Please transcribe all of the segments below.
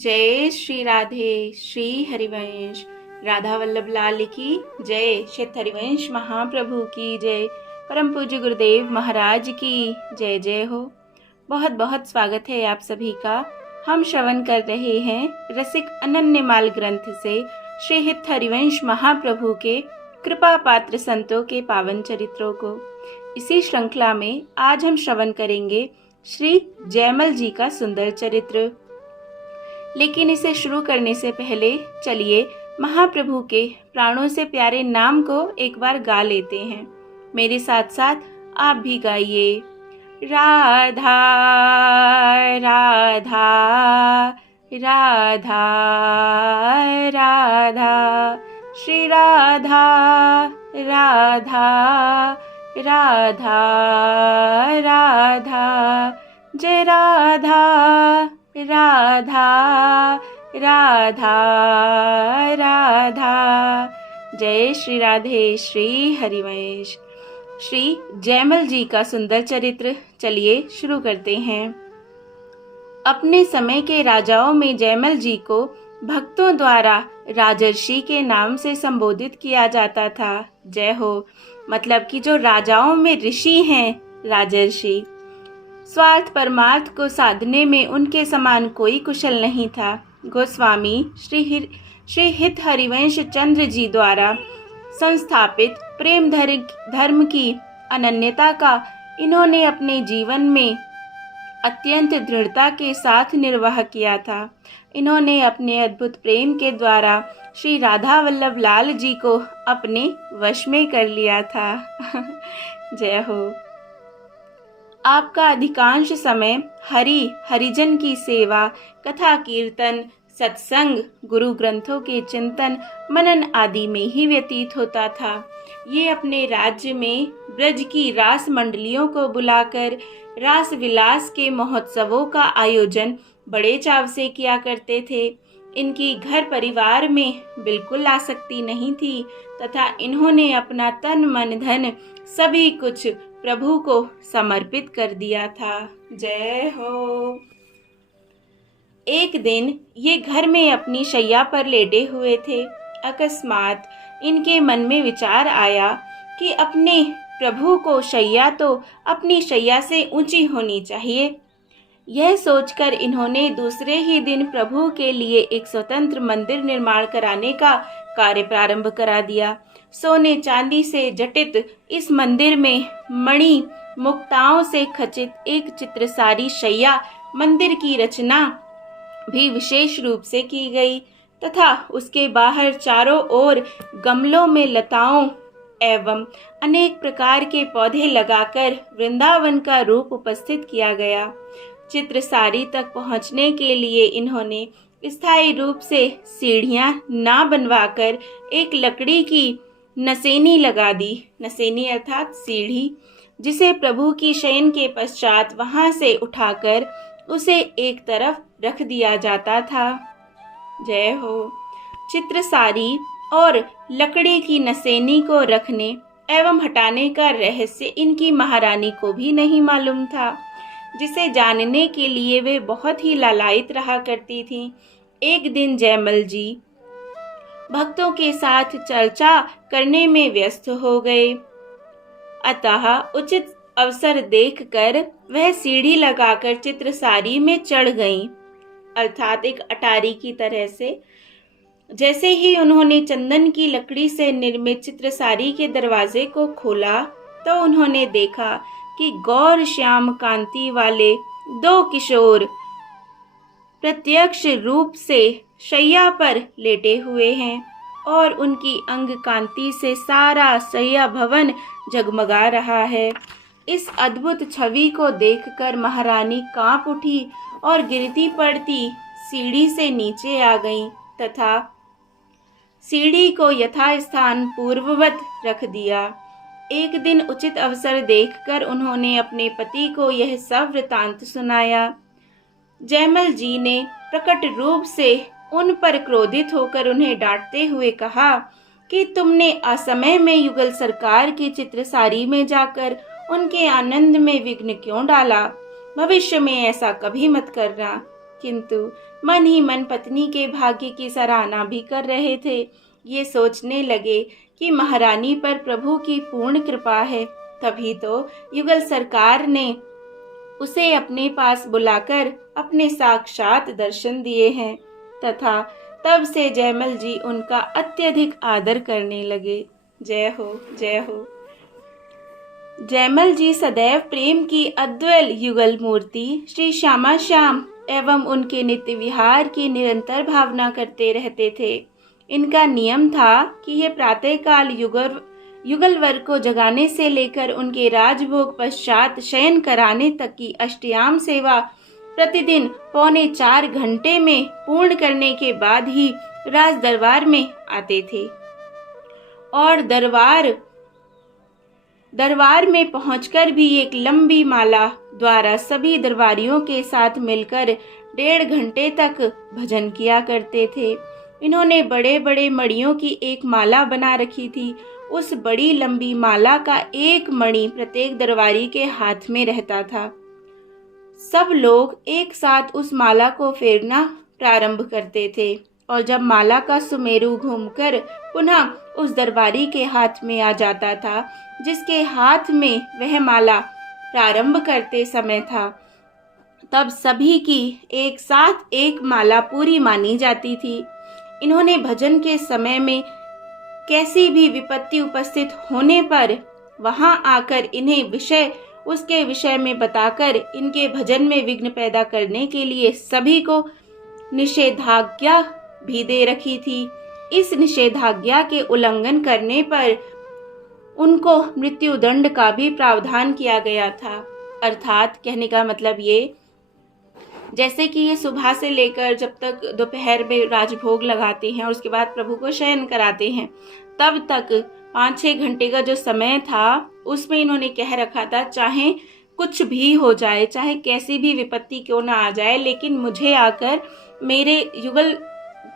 जय श्री राधे श्री हरिवंश राधा वल्लभ लाल की जय। श्री हरिवंश महाप्रभु की जय। परम पूज्य गुरुदेव महाराज की जय जय हो। बहुत बहुत स्वागत है आप सभी का। हम श्रवण कर रहे हैं रसिक अनन्यमाल ग्रंथ से श्री हित हरिवंश महाप्रभु के कृपा पात्र संतों के पावन चरित्रों को। इसी श्रृंखला में आज हम श्रवण करेंगे श्री जयमल जी का सुंदर चरित्र। लेकिन इसे शुरू करने से पहले चलिए महाप्रभु के प्राणों से प्यारे नाम को एक बार गा लेते हैं। मेरे साथ साथ आप भी गाइए। राधा राधा राधा राधा श्री राधा राधा राधा राधा जय राधा राधा राधा राधा। जय श्री राधे श्री हरिवंश। श्री जयमल जी का सुंदर चरित्र चलिए शुरू करते हैं। अपने समय के राजाओं में जयमल जी को भक्तों द्वारा राजर्षि के नाम से संबोधित किया जाता था। जय हो, मतलब कि जो राजाओं में ऋषि हैं राजर्षि। स्वार्थ परमार्थ को साधने में उनके समान कोई कुशल नहीं था। गोस्वामी श्री हित हरिवंश चंद्र जी द्वारा संस्थापित प्रेम धर्म की अनन्यता का इन्होंने अपने जीवन में अत्यंत दृढ़ता के साथ निर्वाह किया था। इन्होंने अपने अद्भुत प्रेम के द्वारा श्री राधा वल्लभ लाल जी को अपने वश में कर लिया था। जय हो। आपका अधिकांश समय हरिजन की सेवा, कथा कीर्तन, सत्संग, गुरु ग्रंथों के चिंतन मनन आदि में ही व्यतीत होता था। ये अपने राज्य में ब्रज की रास मंडलियों को बुलाकर रास विलास के महोत्सवों का आयोजन बड़े चाव से किया करते थे। इनकी घर परिवार में बिल्कुल आसक्ति नहीं थी तथा इन्होंने अपना तन मन धन सभी कुछ प्रभु को समर्पित कर दिया था। जय हो। एक दिन ये घर में अपनी शैया पर लेटे हुए थे। अकस्मात इनके मन में विचार आया कि अपने प्रभु को शैया तो अपनी शैया से ऊंची होनी चाहिए। यह सोचकर इन्होंने दूसरे ही दिन प्रभु के लिए एक स्वतंत्र मंदिर निर्माण कराने का कार्य प्रारंभ करा दिया। सोने चांदी से जटित इस मंदिर में मणि मुक्ताओं से खचित एक चित्रसारी शैया मंदिर की रचना भी विशेष रूप से की गई तथा उसके बाहर चारों ओर गमलों में लताओं एवं अनेक प्रकार के पौधे लगाकर वृंदावन का रूप उपस्थित किया गया। चित्रसारी तक पहुंचने के लिए इन्होंने स्थायी रूप से सीढ़ियां ना बनवाकर एक लकड़ी की नसेनी लगा दी। नसेनी अर्थात सीढ़ी, जिसे प्रभु की शयन के पश्चात वहां से उठाकर उसे एक तरफ रख दिया जाता था। जय हो। चित्रसारी और लकड़ी की नसेनी को रखने एवं हटाने का रहस्य इनकी महारानी को भी नहीं मालूम था, जिसे जानने के लिए वे बहुत ही लालायित रहा करती थीं। एक दिन जयमल जी भक्तों के साथ चर्चा करने में व्यस्त हो गए, अतः उचित अवसर देखकर वह सीढ़ी लगाकर चित्रसारी में चढ़ गईं, अर्थात एक अटारी की तरह से। जैसे ही उन्होंने चंदन की लकड़ी से निर्मित चित्रसारी के दरवाजे को खोला तो उन्होंने देखा कि गौर श्याम कांति वाले दो किशोर प्रत्यक्ष रूप से शैया पर लेटे हुए हैं और उनकी अंग कांति से सारा शैया भवन जगमगा रहा है। इस अद्भुत छवि को देखकर महारानी कांप उठी और गिरती पड़ती सीढ़ी से नीचे आ गईं तथा सीढ़ी को यथास्थान पूर्ववत रख दिया। एक दिन उचित अवसर देखकर उन्होंने अपने पति को यह सब वृतांत सुनाया। जयमल जी ने प्रकट रूप से उन पर क्रोधित होकर उन्हें डांटते हुए कहा कि तुमने असमय में युगल सरकार की चित्रसारी में जाकर उनके आनंद में विघ्न क्यों डाला। भविष्य में ऐसा कभी मत करना। किंतु मन ही मन पत्नी के भाग्य की सराहना भी कर रहे थे। ये सोचने लगे कि महारानी पर प्रभु की पूर्ण कृपा है, तभी तो युगल सरकार ने उसे अपने पास बुलाकर अपने साक्षात दर्शन दिए हैं तथा तब से जयमल जी उनका अत्यधिक आदर करने लगे। जय हो, जय हो। जयमल जी सदैव प्रेम की अद्वैत युगल मूर्ति श्री श्यामा श्याम एवं उनके नित्य विहार की निरंतर भावना करते रहते थे। इनका नियम था कि यह प्रातःकाल युगल वर्ग को जगाने से लेकर उनके राजभोग पश्चात शयन कराने तक की अष्टयाम सेवा प्रतिदिन 3.25 घंटे में पूर्ण करने के बाद ही राज दरबार में आते थे और दरबार में पहुंचकर भी एक लंबी माला द्वारा सभी दरबारियों के साथ मिलकर 1.5 घंटे तक भजन किया करते थे। इन्होंने बड़े बड़े मणियों की एक माला बना रखी थी। उस बड़ी लंबी माला का एक मणि प्रत्येक दरबारी के हाथ में रहता था। सब लोग एक साथ उस माला को फेरना प्रारंभ करते थे और जब माला का सुमेरु घूमकर पुनः उस दरबारी के हाथ में आ जाता था जिसके हाथ में वह माला प्रारंभ करते समय था, तब सभी की एक साथ एक माला पूरी मानी जाती थी। इन्होंने भजन के समय में कैसी भी विपत्ति उपस्थित होने पर वहां आकर इन्हें उसके विषय में बताकर इनके भजन में विघ्न पैदा करने के लिए सभी को निषेधाज्ञा भी दे रखी थी। इस निषेधाज्ञा के उल्लंघन करने पर उनको मृत्यु दंड का भी प्रावधान किया गया था। अर्थात कहने का मतलब ये, जैसे कि ये सुबह से लेकर जब तक दोपहर में राजभोग लगाते हैं और उसके बाद प्रभु को शयन कराते हैं, तब तक 5-6 घंटे का जो समय था उसमें इन्होंने कह रखा था, चाहे कुछ भी हो जाए, चाहे कैसी भी विपत्ति क्यों ना आ जाए, लेकिन मुझे आकर मेरे युगल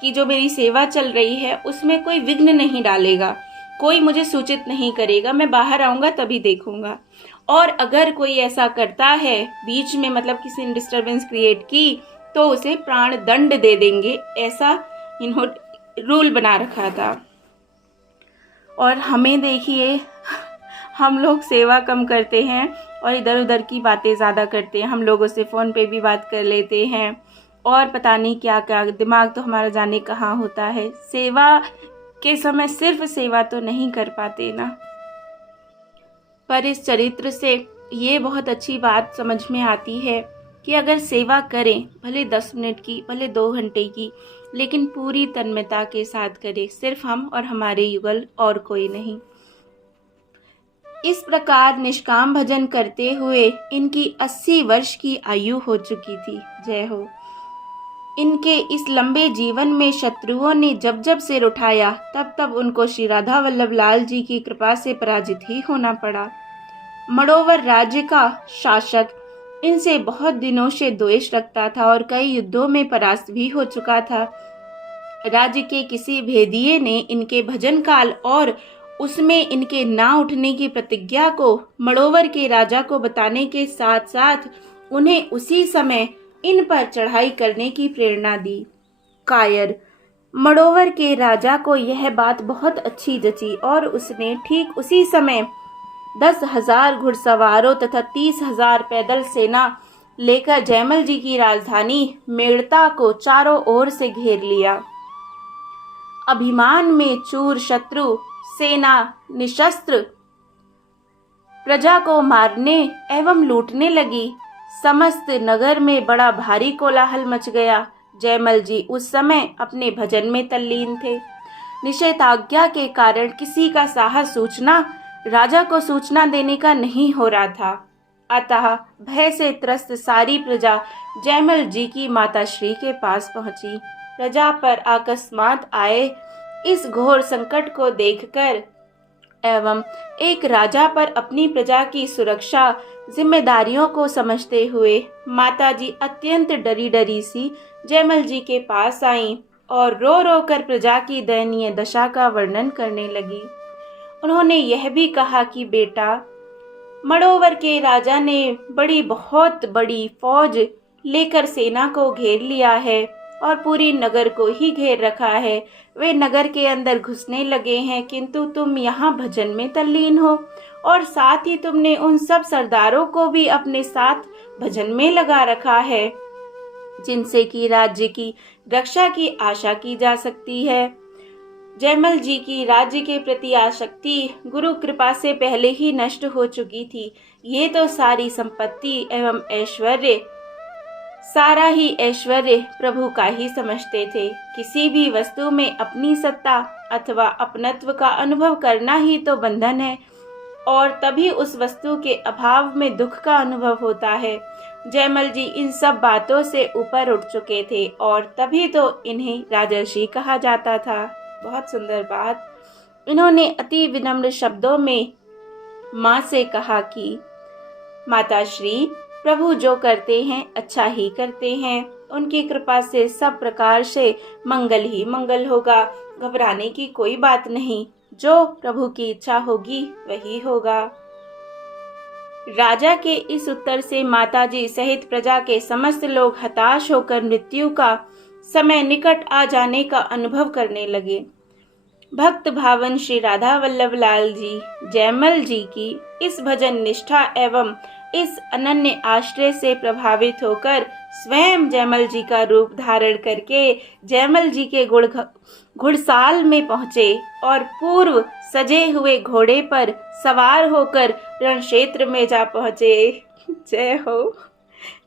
की जो मेरी सेवा चल रही है उसमें कोई विघ्न नहीं डालेगा, कोई मुझे सूचित नहीं करेगा, मैं बाहर आऊँगा तभी देखूंगा। और अगर कोई ऐसा करता है बीच में, मतलब किसी ने डिस्टरबेंस क्रिएट की, तो उसे प्राण दंड दे देंगे, ऐसा इन्होंने रूल बना रखा था। और हमें देखिए, हम लोग सेवा कम करते हैं और इधर उधर की बातें ज़्यादा करते हैं। हम लोगों से फ़ोन पे भी बात कर लेते हैं और पता नहीं क्या क्या, दिमाग तो हमारा जाने कहाँ होता है। सेवा के समय सिर्फ सेवा तो नहीं कर पाते ना। पर इस चरित्र से ये बहुत अच्छी बात समझ में आती है कि अगर सेवा करें, भले 10 मिनट की, भले 2 घंटे की, लेकिन पूरी तन्मयता के साथ करें, सिर्फ हम और हमारे युगल और कोई नहीं। इस प्रकार निष्काम भजन करते हुए इनकी 80 वर्ष की आयु हो चुकी थी। जय हो। इनके इस लंबे जीवन में शत्रुओं ने जब जब सिर उठाया तब तब उनको श्री राधा वल्लभ लाल जी की कृपा से पराजित ही होना पड़ा। मड़ोवर राज्य का शासक इनसे बहुत दिनों से द्वेष रखता था और कई युद्धों में परास्त भी हो चुका था। राज्य के किसी भेदिये ने इनके भजन काल और उसमें इनके ना उठने की प्रतिज्ञा को मड़ोवर के राजा को बताने के साथ साथ उन्हें उसी समय इन पर चढ़ाई करने की प्रेरणा दी। कायर मड़ोवर के राजा को यह बात बहुत अच्छी जची और उसने ठीक उसी समय 10,000 घुड़सवारों तथा 30,000 पैदल सेना लेकर जयमल जी की राजधानी मेड़ता को चारों ओर से घेर लिया। अभिमान में चूर शत्रु सेना निशस्त्र प्रजा को मारने एवं लूटने लगी। समस्त नगर में बड़ा भारी कोलाहल मच गया। जयमल जी उस समय अपने भजन में तल्लीन थे। निषेधाज्ञा के कारण किसी का साहस राजा को सूचना देने का नहीं हो रहा था। अतः भय से त्रस्त सारी प्रजा जयमल जी की माता श्री के पास पहुंची। प्रजा पर अकस्मात आए इस घोर संकट को देखकर एवं एक राजा पर अपनी प्रजा की सुरक्षा जिम्मेदारियों को समझते हुए माताजी अत्यंत डरी डरी सी जयमल जी के पास आईं और रो रो कर प्रजा की दयनीय दशा का वर्णन करने लगी। उन्होंने यह भी कहा कि बेटा, मड़ोवर के राजा ने बहुत बड़ी फौज लेकर सेना को घेर लिया है और पूरी नगर को ही घेर रखा है। वे नगर के अंदर घुसने लगे हैं, किंतु तुम यहाँ भजन में तल्लीन हो और साथ ही तुमने उन सब सरदारों को भी अपने साथ भजन में लगा रखा है जिनसे कि राज्य की रक्षा की आशा की जा सकती है। जयमल जी की राज्य के प्रति आसक्ति गुरु कृपा से पहले ही नष्ट हो चुकी थी। ये तो सारी संपत्ति एवं ऐश्वर्य, सारा ही ऐश्वर्य प्रभु का ही समझते थे। किसी भी वस्तु में अपनी सत्ता अथवा अपनत्व का अनुभव करना ही तो बंधन है और तभी उस वस्तु के अभाव में दुख का अनुभव होता है। जयमल जी इन सब बातों से ऊपर उठ चुके थे और तभी तो इन्हें राजर्षि कहा जाता था। बहुत सुंदर बात। इन्होंने अति विनम्र शब्दों में माँ से कहा कि माताश्री, प्रभु जो करते हैं अच्छा ही करते हैं। उनकी कृपा से सब प्रकार से मंगल ही मंगल होगा। घबराने की कोई बात नहीं, जो प्रभु की इच्छा होगी वही होगा। राजा के इस उत्तर से माताजी सहित प्रजा के समस्त लोग हताश होकर मृत्यु का समय निकट आ जाने का अनुभव करने लगे। भक्त भावन श्री राधा वल्लभ लाल जी जयमल जी की इस भजन निष्ठा एवं इस अनन्य आश्रय से प्रभावित होकर स्वयं जयमल जी का रूप धारण करके जयमल जी के घुड़साल में पहुँचे और पूर्व सजे हुए घोड़े पर सवार होकर रण क्षेत्र में जा पहुँचे। जय हो,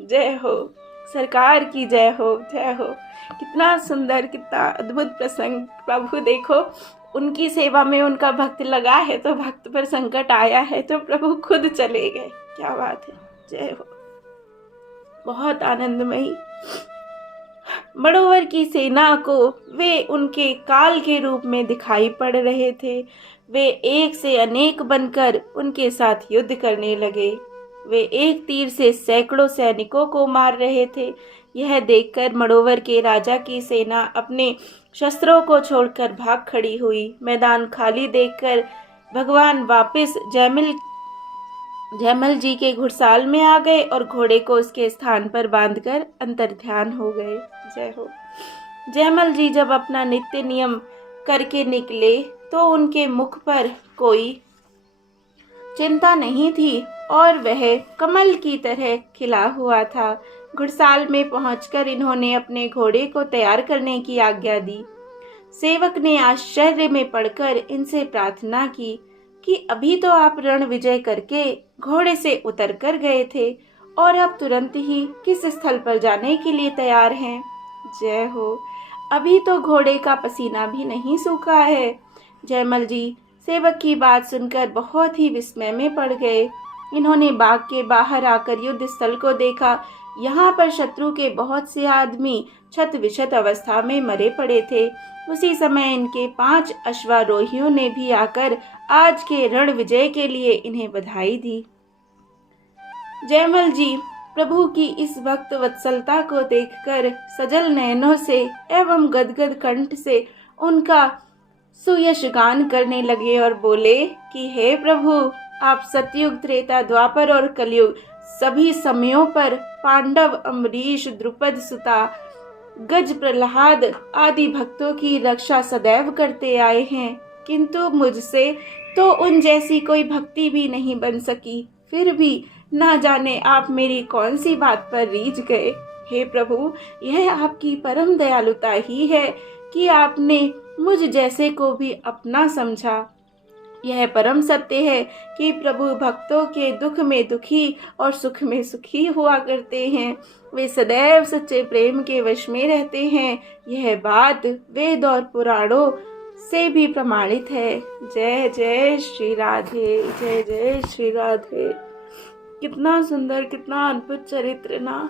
जय हो, सरकार की जय हो, जय हो। कितना सुंदर, कितना अद्भुत प्रसंग। प्रभु देखो, उनकी सेवा में उनका भक्त लगा है तो भक्त पर संकट आया है तो प्रभु खुद चले गए। क्या बात है, जय हो। बहुत आनंदमयी। बड़ोवर की सेना को वे उनके काल के रूप में दिखाई पड़ रहे थे। वे एक से अनेक बनकर उनके साथ युद्ध करने लगे। वे एक तीर से सैकड़ों सैनिकों को मार रहे थे। यह देखकर मड़ोवर के राजा की सेना अपने शस्त्रों को छोड़कर भाग खड़ी हुई। मैदान खाली देखकर भगवान वापस जयमल जी के घुड़साल में आ गए और घोड़े को उसके स्थान पर बांधकर अंतर्ध्यान हो गए। जय हो। जयमल जी जब अपना नित्य नियम करके निकले तो उनके मुख पर कोई चिंता नहीं थी और वह कमल की तरह खिला हुआ था। घुड़साल में पहुंचकर इन्होंने अपने घोड़े को तैयार करने की आज्ञा दी। सेवक ने आश्चर्य में पड़कर इनसे प्रार्थना की कि अभी तो आप रण विजय करके घोड़े से उतर कर गए थे और अब तुरंत ही किस स्थल पर जाने के लिए तैयार हैं। जय हो। अभी तो घोड़े का पसीना भी नहीं सूखा है। जयमल जी सेवक की बात सुनकर बहुत ही विस्मय में पड़ गए। इन्होंने बाग के बाहर आकर युद्ध स्थल को देखा। यहाँ पर शत्रु के बहुत से आदमी छत विक्षत अवस्था में मरे पड़े थे। उसी समय इनके 5 अश्वारोहियों ने भी आकर आज के रण विजय के लिए इन्हें बधाई दी। जयमल जी प्रभु की इस भक्त वत्सलता को देखकर सजल नयनों से एवं गदगद कंठ से उनका सुयश गान करने लगे और बोले कि हे प्रभु, आप सतयुग, त्रेता, द्वापर और कलयुग सभी समयों पर पांडव, अम्बरीश, द्रुपद सुता, गज, प्रहलाद आदि भक्तों की रक्षा सदैव करते आए हैं, किंतु मुझसे तो उन जैसी कोई भक्ति भी नहीं बन सकी। फिर भी ना जाने आप मेरी कौन सी बात पर रीझ गए। हे प्रभु, यह आपकी परम दयालुता ही है कि आपने मुझ जैसे को भी अपना समझा। यह परम सत्य है कि प्रभु भक्तों के दुख में दुखी और सुख में सुखी हुआ करते हैं। वे सदैव सच्चे प्रेम के वश में रहते हैं। यह बात वेद और पुराणों से भी प्रमाणित है। जय जय श्री राधे, जय जय श्री राधे। कितना सुंदर, कितना अद्भुत चरित्र ना।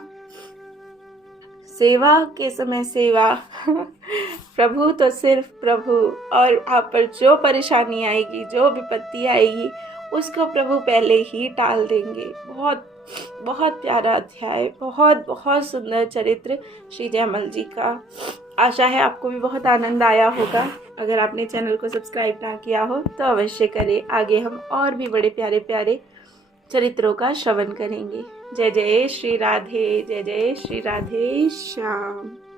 सेवा के समय सेवा प्रभु तो सिर्फ प्रभु, और आप पर जो परेशानी आएगी, जो विपत्ति आएगी, उसको प्रभु पहले ही टाल देंगे। बहुत बहुत प्यारा अध्याय, बहुत बहुत सुंदर चरित्र श्री जयमल जी का। आशा है आपको भी बहुत आनंद आया होगा। अगर आपने चैनल को सब्सक्राइब ना किया हो तो अवश्य करें। आगे हम और भी बड़े प्यारे प्यारे चरित्रों का श्रवण करेंगे। जय जय श्री राधे, जय जय श्री राधे श्याम।